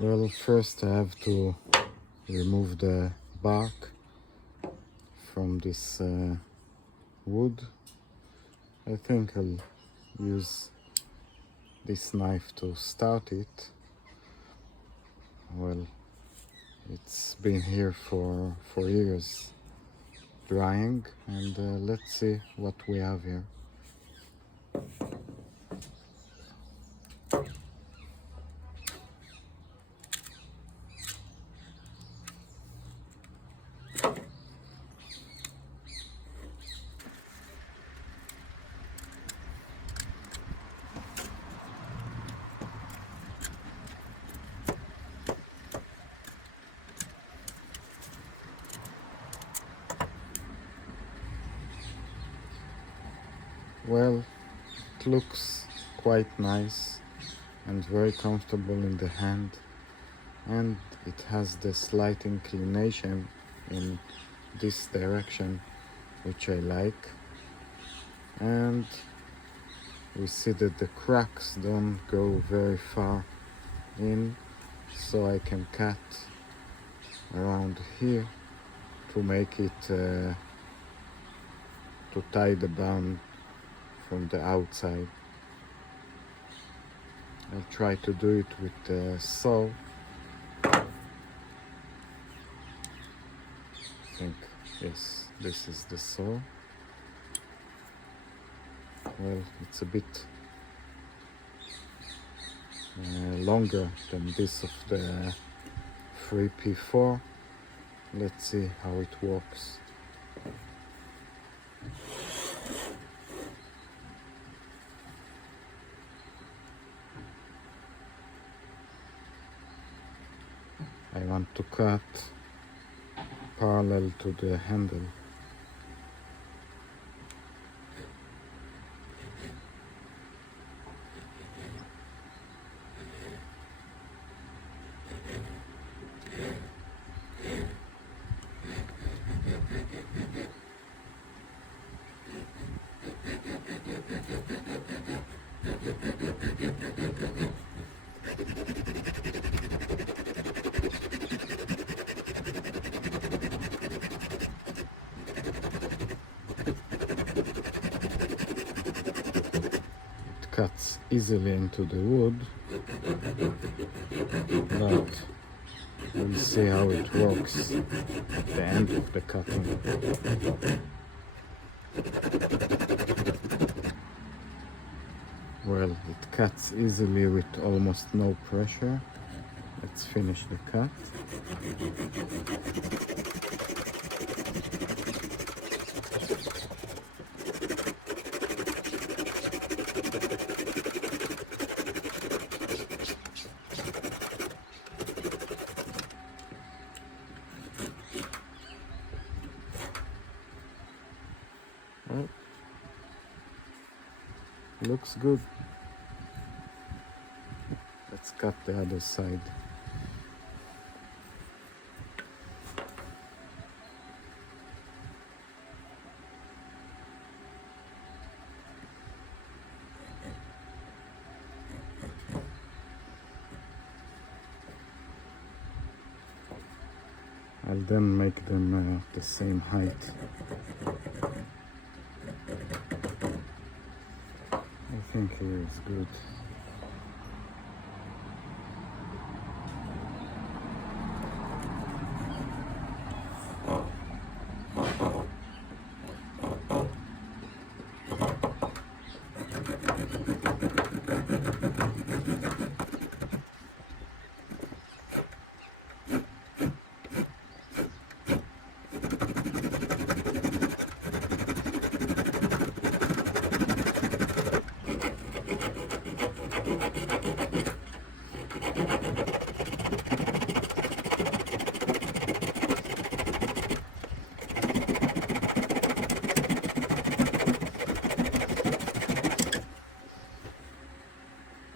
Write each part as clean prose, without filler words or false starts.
Well, first I have to remove the bark from this wood. I think I'll use this knife to start it. Well, it's been here for years drying, and let's see what we have here. Well, it looks quite nice and very comfortable in the hand, and it has the slight inclination in this direction, which I like. And we see that the cracks don't go very far in, so I can cut around here to make it to tie the band from the outside. I'll try to do it with the saw. I think, yes, this is the saw. Well, it's a bit longer than this of the Free P4. Let's see how it works. I want to cut parallel to the handle. Cuts easily into the wood, but we'll see how it works at the end of the cutting. Well, it cuts easily with almost no pressure. Let's finish the cut. Well, looks good. Let's cut the other side. I'll then make them the same height. I think here is good.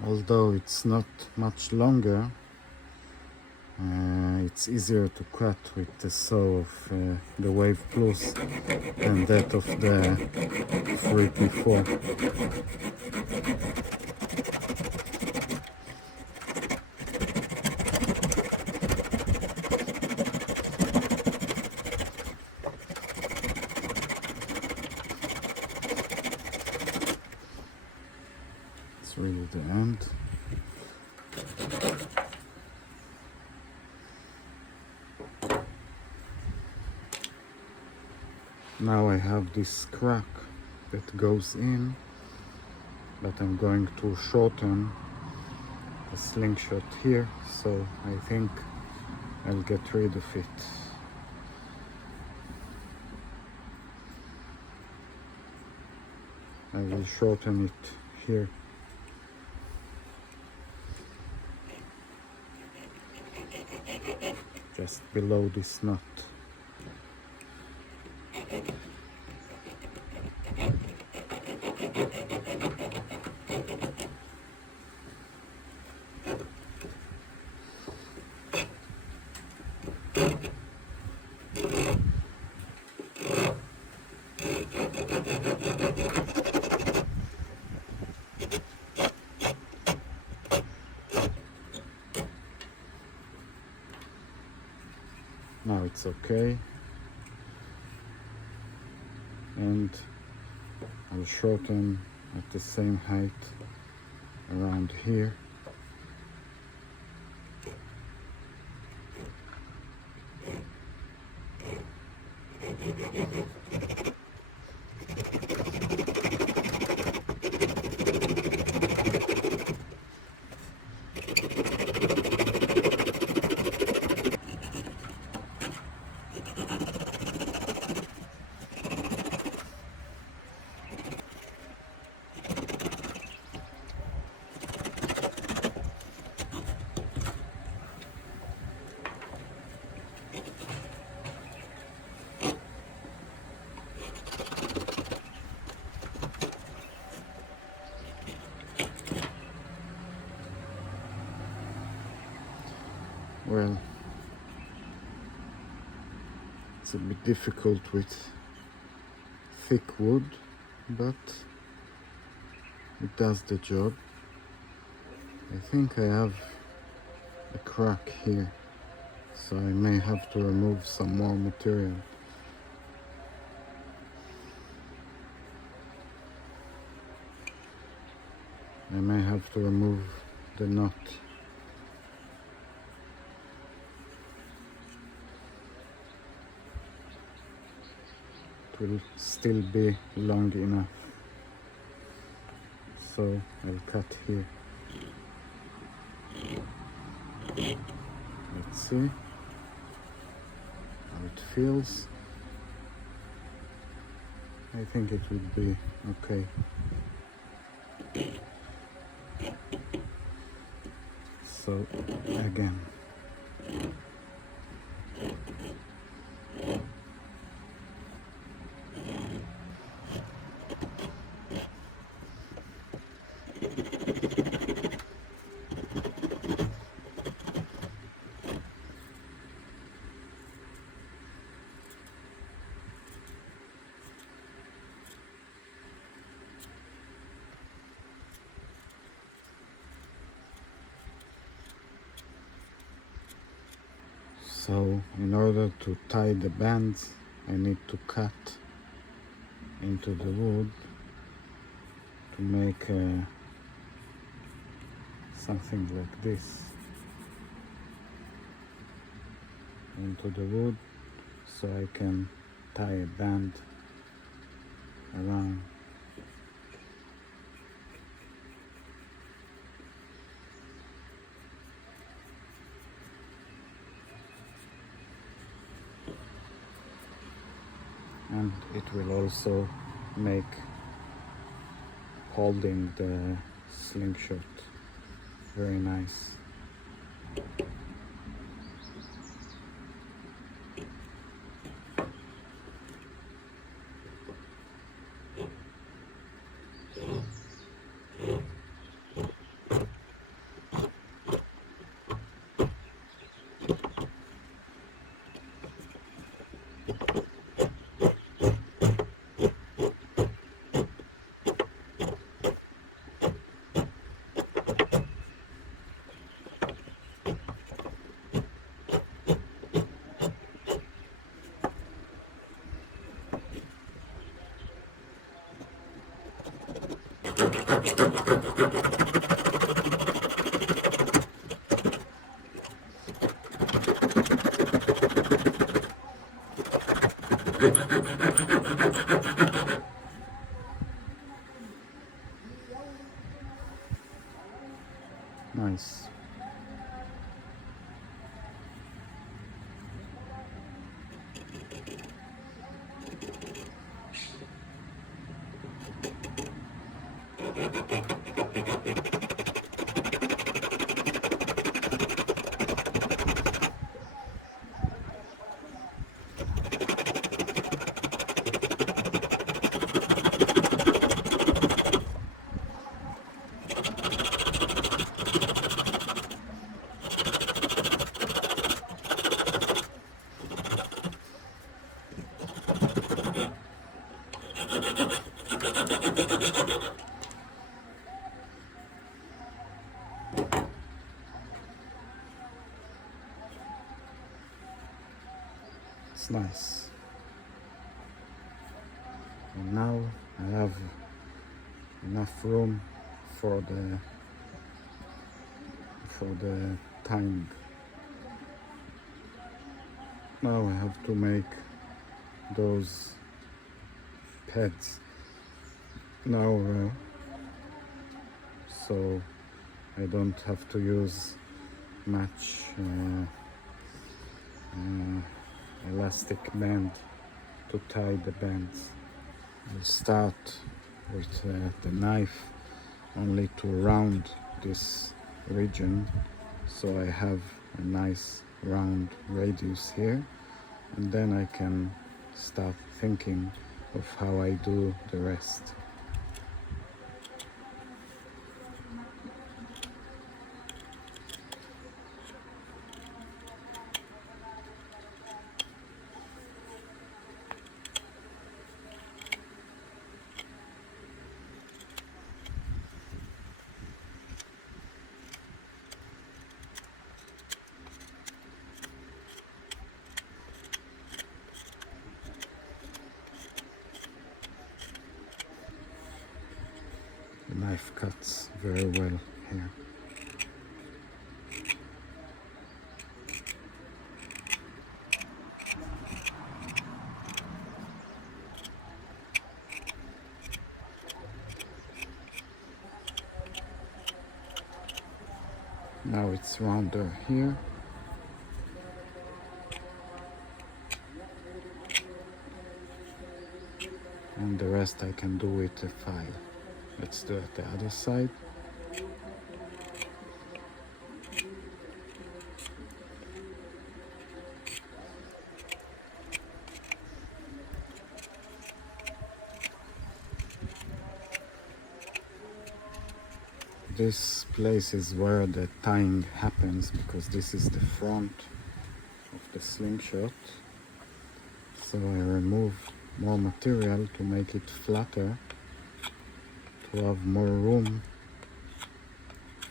Although it's not much longer, it's easier to cut with the saw of the Wave Plus than that of the Free P4. That's really the end. Now I have this crack that goes in, but I'm going to shorten the slingshot here, so I think I'll get rid of it. I will shorten it here. Just below this knot. Now it's okay, and I'll shorten at the same height around here. Well, it's a bit difficult with thick wood, but it does the job. I think I have a crack here, so I may have to remove some more material. I may have to remove the knot. It will still be long enough, so I'll cut here. Let's see how it feels. I think it would be okay. So again, so in order to tie the bands, I need to cut into the wood to make something like this into the wood, so I can tie a band around. And it will also make holding the slingshot very nice. Nice. It's nice. And now I have enough room for the tying. Now I have to make those pads now, so I don't have to use much elastic band to tie the bands. I'll start with the knife only to round this region, so I have a nice round radius here, and then I can start thinking of how I do the rest. The knife cuts very well here. Now it's rounder here. And the rest I can do with a file. Let's do it the other side. This place is where the tying happens, because this is the front of the slingshot. So I remove more material to make it flatter, to have more room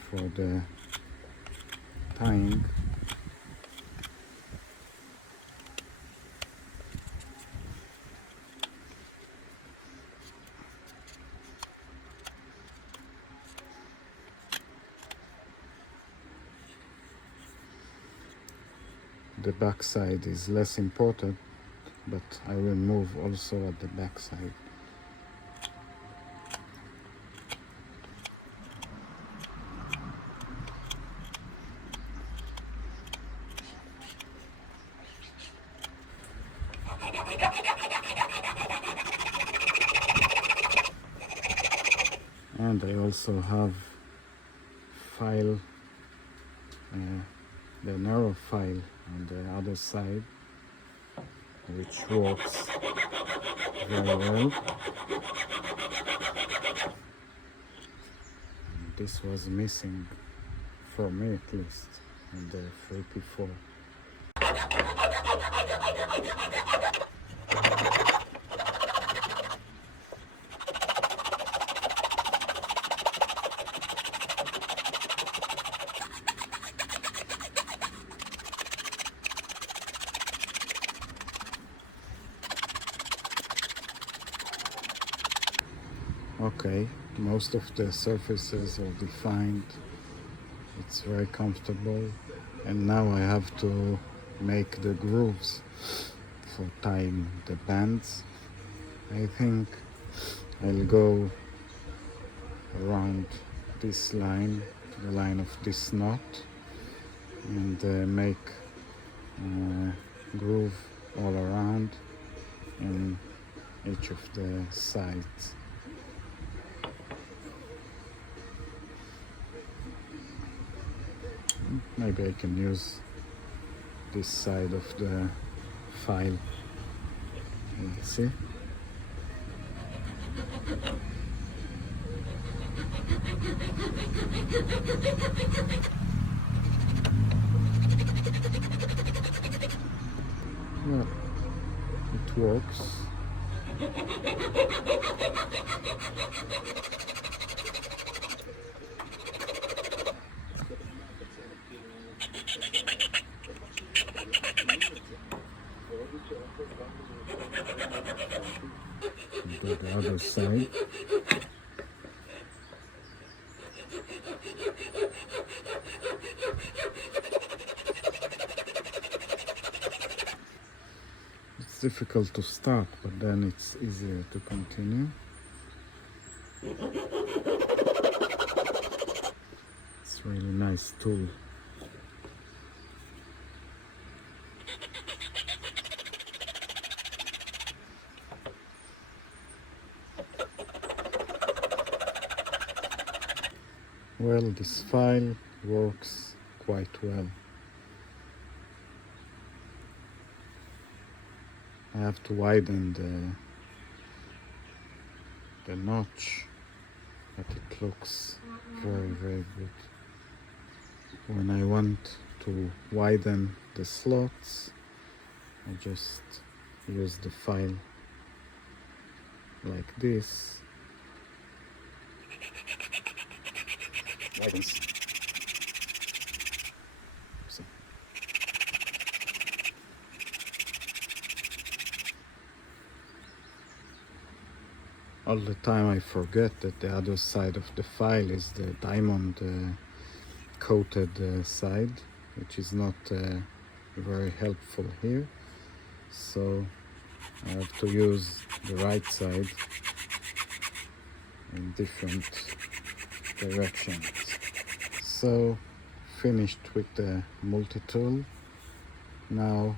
for the tying. The back side is less important, but I will move also at the back side. And I also have file, the narrow file on the other side, which works very well. And this was missing, for me at least, in the Free P4. Okay, most of the surfaces are defined. It's very comfortable, and now I have to make the grooves for tying the bands. I think I'll go around this line, the line of this knot, and make groove all around in each of the sides. Maybe I can use this side of the file. Let's see. Well, it works. Go the other side. It's difficult to start, but then it's easier to continue. It's a really nice tool. Well, this file works quite well. I have to widen the notch, but it looks very, very good. When I want to widen the slots, I just use the file like this. So. All the time I forget that the other side of the file is the diamond coated side, which is not very helpful here. So I have to use the right side in different directions. So finished with the multi-tool. Now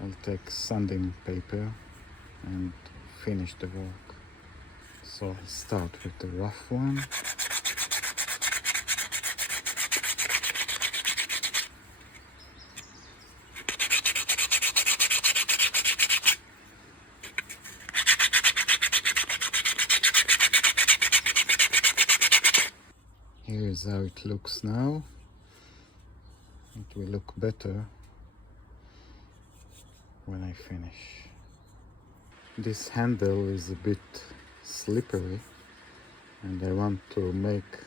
I'll take sanding paper and finish the work. So I'll start with the rough one. Here is how it looks now. It will look better when I finish. This handle is a bit slippery, and I want to make,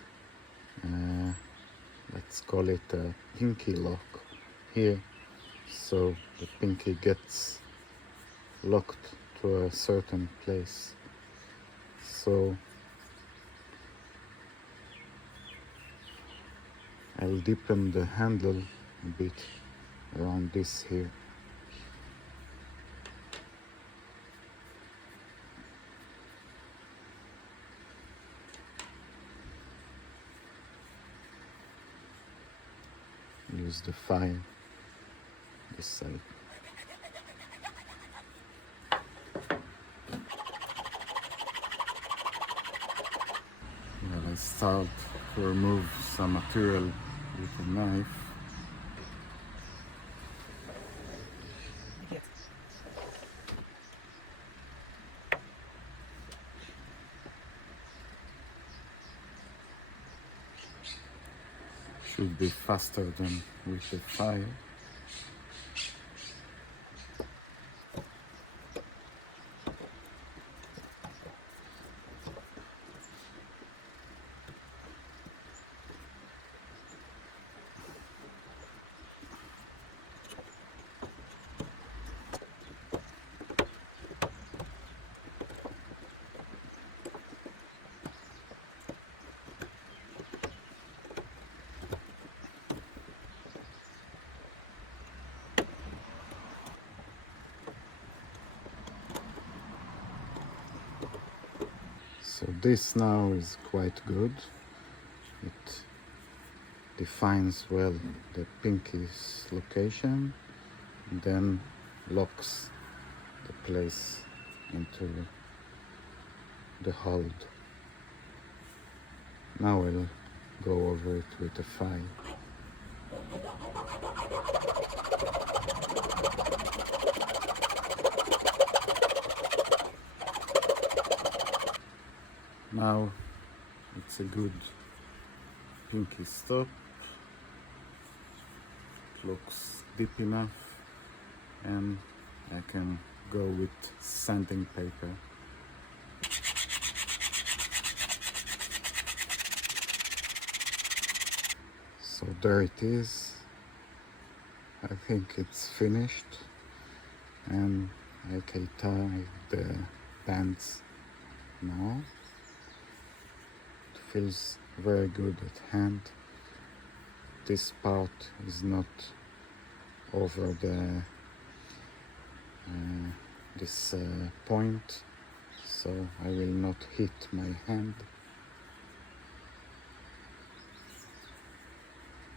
let's call it a pinky lock here, so the pinky gets locked to a certain place. So I'll deepen the handle a bit around this here. Use the file this side. Well, I start to remove some material with a knife. Should be faster than with the file. So this now is quite good. It defines well the pinky's location, and then locks the place into the hold. Now I'll go over it with a file. Now it's a good pinky stop. It looks deep enough, and I can go with sanding paper. So there it is. I think it's finished, and I can tie the bands now. It feels very good at hand. This part is not over the this point, so I will not hit my hand.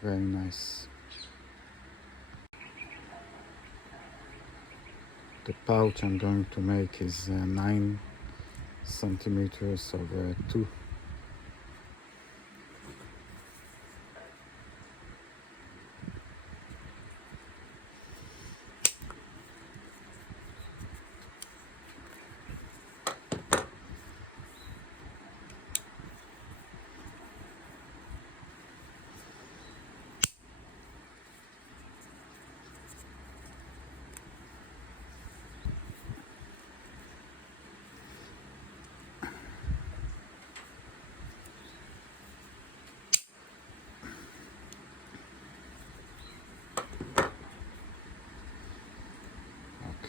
Very nice. The pouch I'm going to make is 9 centimeters over 2.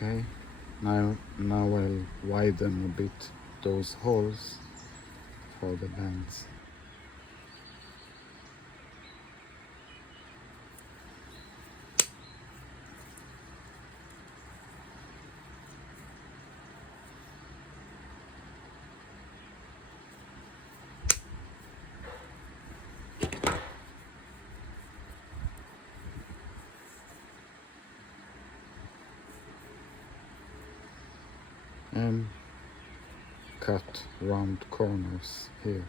Okay, now I'll widen a bit those holes for the bands. And cut round corners here.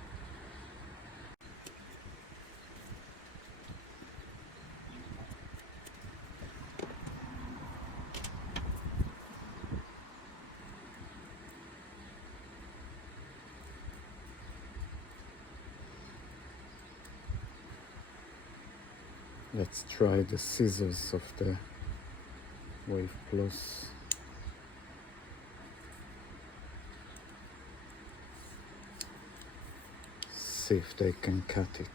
Let's try the scissors of the Wave Plus. See if they can cut it.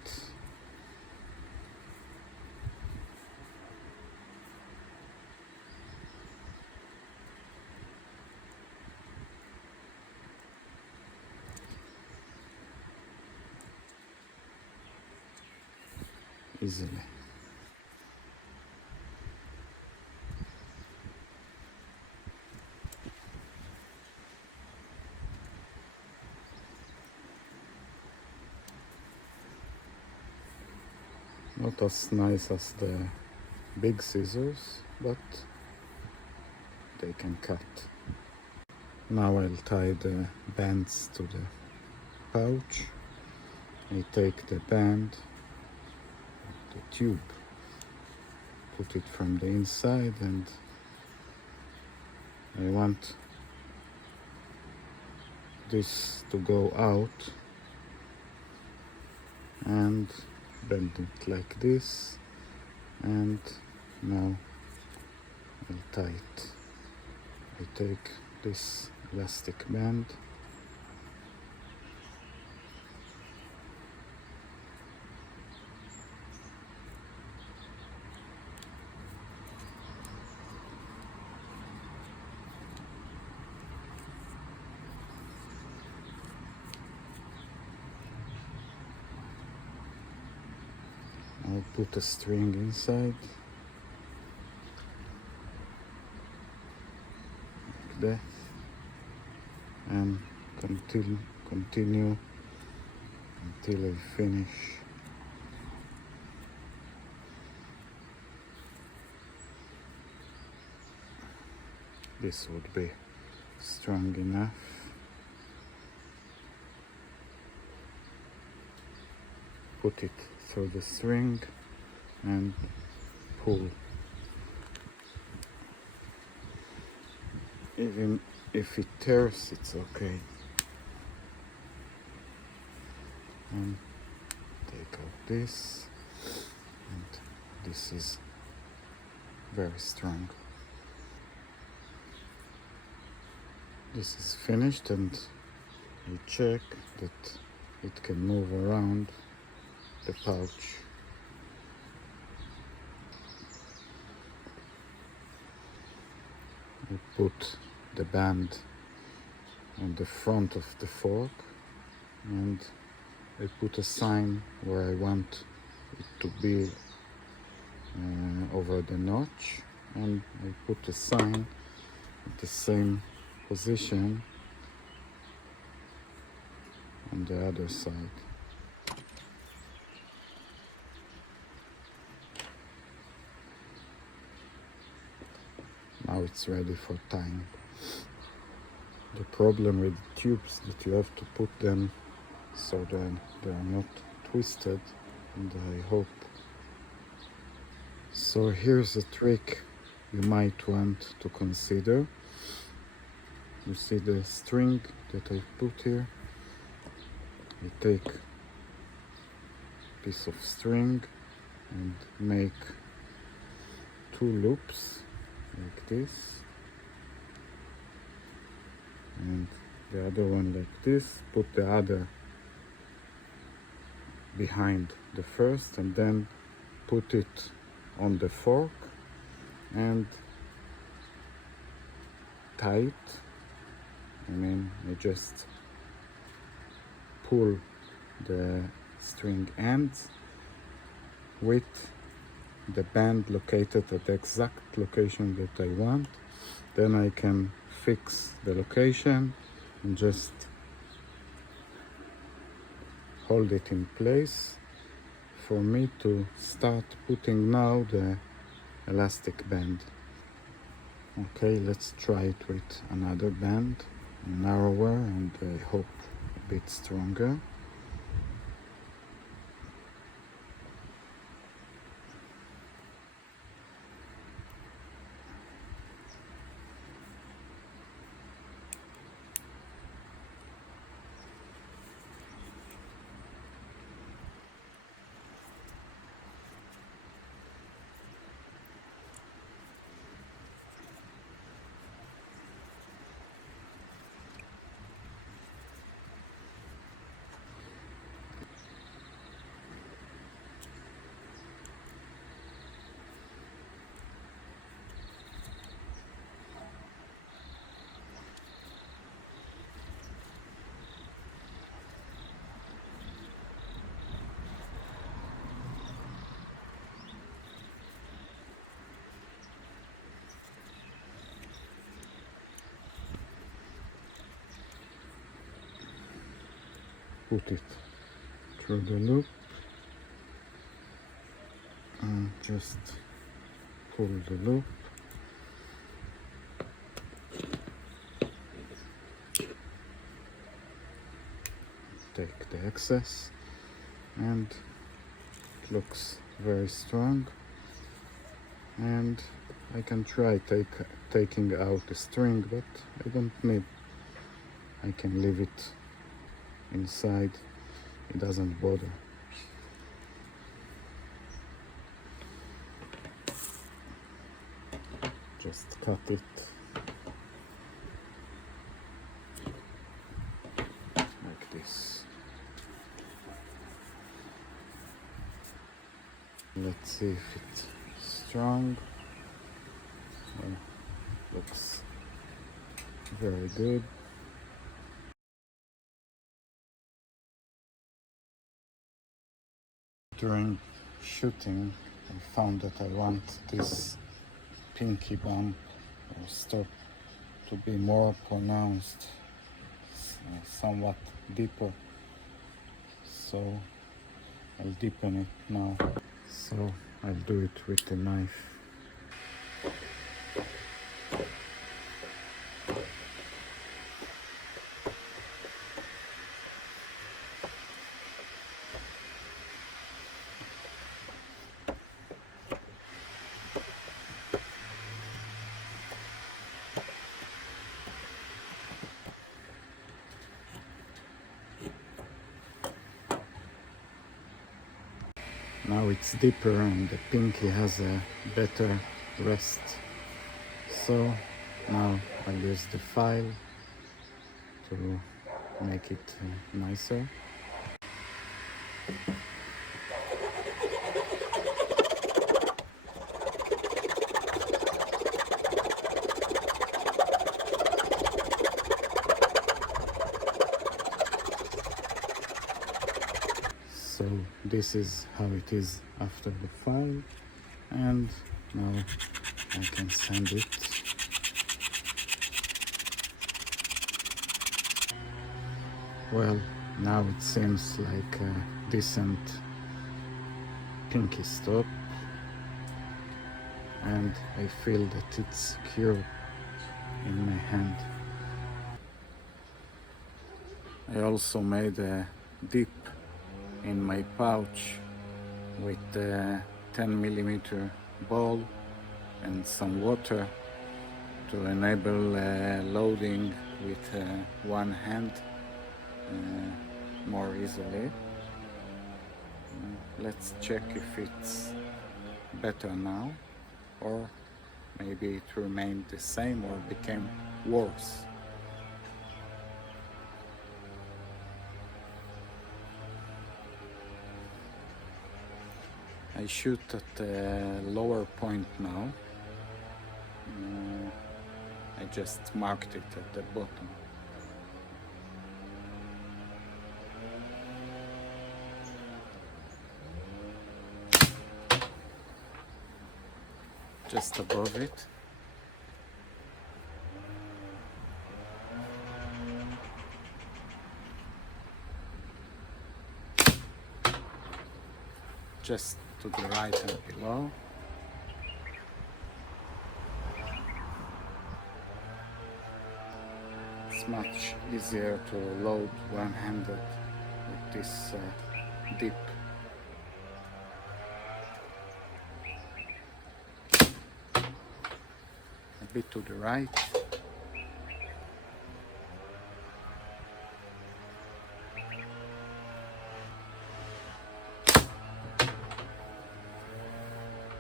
Easily. Not as nice as the big scissors, but they can cut. Now I'll tie the bands to the pouch. I take the band, the tube, put it from the inside, and I want this to go out, and bend it like this, and now I'll tie it. I take this elastic band, I'll put a string inside, like that, and continue until I finish. This would be strong enough. Put it through the string and pull. Even if it tears, it's okay. And take out this, and this is very strong. This is finished, and I check that it can move around the pouch. I put the band on the front of the fork, and I put a sign where I want it to be over the notch, and I put a sign at the same position on the other side. Now it's ready for tying. The problem with tubes that you have to put them so that they are not twisted, and I hope. So here's a trick you might want to consider. You see the string that I put here? You take a piece of string and make 2 loops like this, and the other one like this. Put the other behind the first, and then put it on the fork and tie it. I just pull the string ends with the band located at the exact location that I want. Then I can fix the location and just hold it in place for me to start putting now the elastic band. Okay, let's try it with another band, narrower and I hope a bit stronger. Put it through the loop and just pull the loop. Take the excess, and it looks very strong, and I can try taking out the string, but I don't need. I can leave it inside, it doesn't bother. Just cut it like this. Let's see if it's strong. Well, looks very good. During shooting, I found that I want this pinky bump or stop to be more pronounced, somewhat deeper. So I'll deepen it now. So I'll do it with the knife. Now it's deeper and the pinky has a better rest. So now I'll use the file to make it nicer. So this is how it is after the file, and now I can sand it. Well, now it seems like a decent pinky stop, and I feel that it's secure in my hand. I also made a dip in my pouch with the 10mm ball and some water to enable loading with one hand more easily. Let's check if it's better now, or maybe it remained the same or became worse. I shoot at the lower point now. I just marked it at the bottom. Just above it. Just to the right and below. It's much easier to load one-handed with this dip. A bit to the right.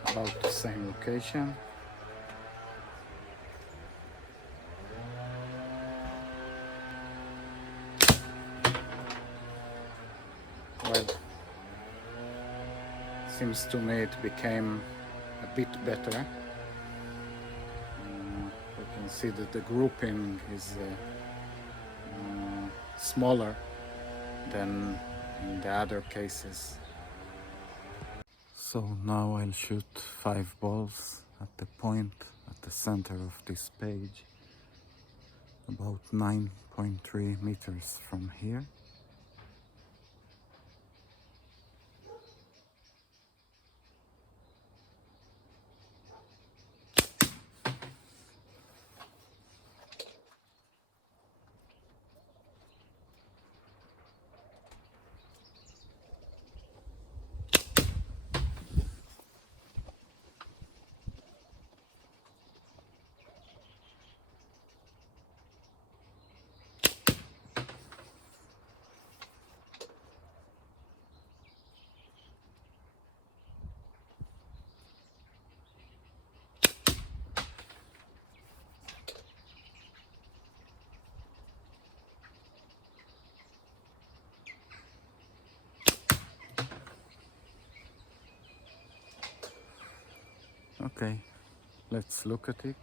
About the same location. Well, seems to me it became a bit better. You can see that the grouping is smaller than in the other cases. So now I'll shoot 5 balls at the point at the center of this page, about 9.3 meters from here. Okay, let's look at it.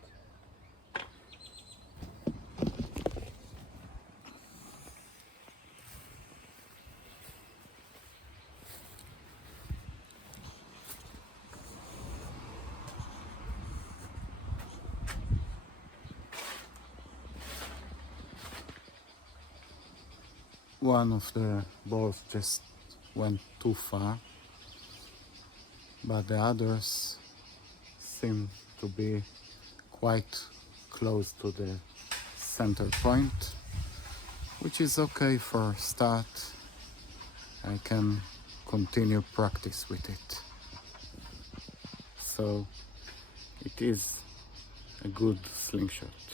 one of the balls just went too far, but the others seem to be quite close to the center point, which is okay for a start. I can continue practice with it. So it is a good slingshot.